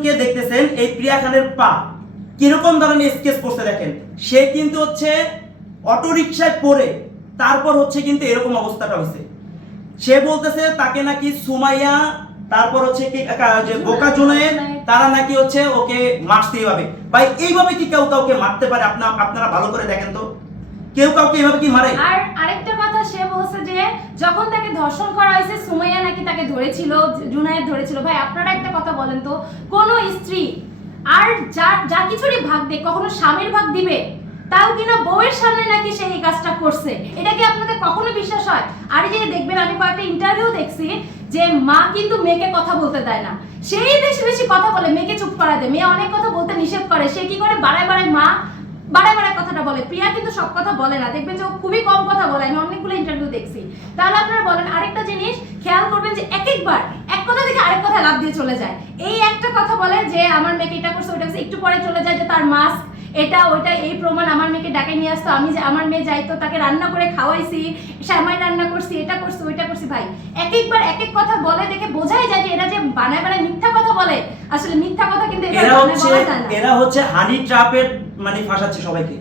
খানকে দেখতেছেন, এই প্রিয়া খানের পা কিরকম ধরনের স্কেচ করতে দেখেন। সে কিন্তু হচ্ছে অটোরিকশায় পড়ে তারপর হচ্ছে কিন্তু এরকম অবস্থাটা হয়েছে। সে বলতেছে তাকে নাকি সুমাইয়া, তারপর হচ্ছে কি যে বোকা জুনায়েদ, তারা নাকি হচ্ছে ওকে মারতে এইভাবে। ভাই এইভাবে কি কেউ কাউকে মারতে পারে? আপনারা ভালো করে দেখেন তো, কেউ কাউকে এইভাবে কি মারে? আর আরেকটা কথা সে বলছে যে যখন তাকে ধর্ষণ করা হয়েছে সুমাইয়া নাকি তাকে ধরেছিল, জুনায়েদ ধরেছিল। ভাই আপনারা একটা কথা বলেন তো, কোন স্ত্রী আর যা কিছুরই ভাগ দেয় কখনো স্বামীর ভাগ দিবে? তাও কিনা বউয়ের সামনে নাকি সে এই কাজটা করছে। এটা কি আপনাদের কখনো বিশ্বাস হয়? আর এই যে দেখবেন, আমি কয়েকটা ইন্টারভিউ দেখছি যে মা কিন্তু মেয়েকে কথা বলতে দেয় না, সেই বেশি বেশি কথা বলে, মেয়েকে চুপ করা দেয়। মেয়ে অনেক কথা বলতে নিষেধ করে, সে কি করে বাড়ায় বাড়ায় বারে বারে কথাটা বলে। প্রিয়া কিন্তু সব কথা বলে না, দেখবেন যে ও খুবই কম কথা বলে। আমি অনেকগুলো ইন্টারভিউ দেখছি। তাহলে আপনারা বলেন, আরেকটা জিনিস খেয়াল করবেন যে একবার এক কথা থেকে আরেক কথা লাভ দিয়ে চলে যায়। এই একটা কথা বলে যে আমার মেয়েকে এটা করছে ওইটা করছে, একটু পরে চলে যায় যে তার মাস্ক এটা ওইটা এই প্রমাণ, আমার মেয়েকে ডাকে নিয়ে আসতো, আমি যে আমার মেয়ে যাইতো তাকে রান্না করে খাওয়াইছি, শ্যামাই রান্না করছি, এটা করছি ওইটা করছি। ভাই একবার এক এক কথা বলে, দেখে বোঝাই যায় যে এরা যে বানায় বানায় মিথ্যা কথা বলে। আসলে মিথ্যা কথা কিন্তু এরা হচ্ছে হানি ট্র্যাপের মানে ফাঁসাচ্ছে সবাইকে।